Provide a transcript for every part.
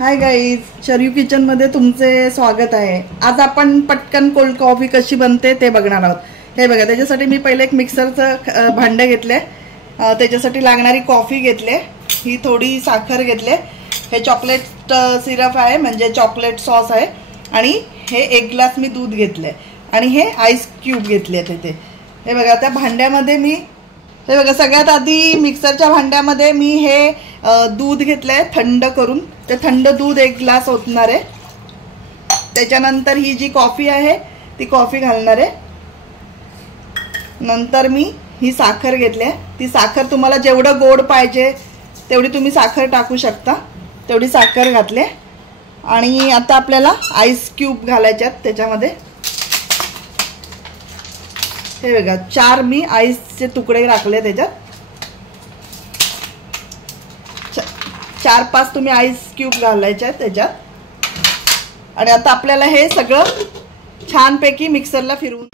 Hi guys, Sharyu kitchen मध्ये तुमचे स्वागत आहे। आज आपण पटकन कोल्ड कॉफी कशी बनते ते बघणार आहोत। हे बघा, त्याच्यासाठी मी पहिले एक मिक्सरचं भांडं घेतले, त्याच्यासाठी लागणारी कॉफी घेतले, ही थोडी साखर घेतले, हे चॉकलेट सिरप आहे म्हणजे चॉकलेट सॉस आहे, आणि हे 1 ग्लास मी दूध घेतले, आणि हे आईस क्यूब घेतले तिथे। हे बघा, त्या भांड्यामध्ये मी हे बघा सगळ्यात आधी मिक्सरच्या भांड्यामध्ये मी हे दूध घेतलंय थंड करून। ते थंड दूध 1 ग्लास ओतणार आहे। त्याच्यानंतर ही जी कॉफी आहे ती कॉफी घालणार आहे। नंतर मी ही साखर घेतली, ती साखर तुम्हाला जेवढं गोड पाहिजे तेवढी तुम्ही साखर टाकू शकता, तेवढी साखर घातली। आणि आता आपल्याला आईस क्यूब घालायच्यात त्याच्यामध्ये। हे बघा, 4 मी आईसचे तुकडे टाकले त्याच्यात, 4-5 तुम्ही आईस क्यूब घालायचे आहेत त्याच्यात। आणि आता आपल्याला हे सगळं छानपैकी मिक्सरला फिरवून,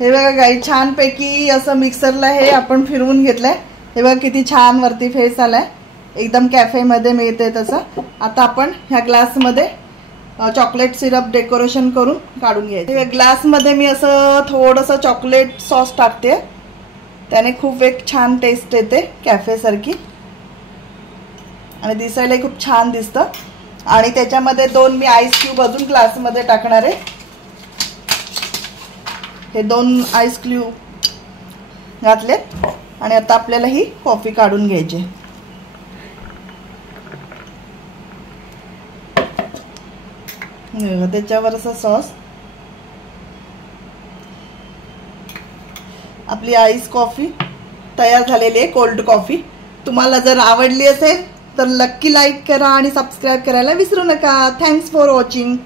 हे बघा गाई, छानपैकी असं मिक्सरला हे आपण फिरवून घेतलंय। हे बघा किती छान वरती फेस आलाय, एकदम कॅफे मध्ये मिळते तसं। आता आपण ह्या ग्लास मध्ये चॉकलेट सिरप डेकोरेशन करून काढून घ्यायचे। ग्लास मध्ये मी असं थोडंसं चॉकलेट सॉस टाकते, त्याने खूप एक छान टेस्ट येते कॅफे सारखी, आणि दिसायला खूप छान दिसतं। आणि त्याच्यामध्ये 2 मी आईस क्यूब अजून ग्लास मध्ये टाकणार आहे। हे 2 आईस क्यूब घातलेत, आणि आता आपल्याला ही कॉफी काढून घ्यायची। त्याच्यावर असा सॉस, आपली आईस कॉफी तयार झालेली आहे, कोल्ड कॉफी। तुम्हाला जर आवडली असेल तर नक्की लाईक करा आणि सबस्क्राइब करायला विसरू नका। Thanks for watching.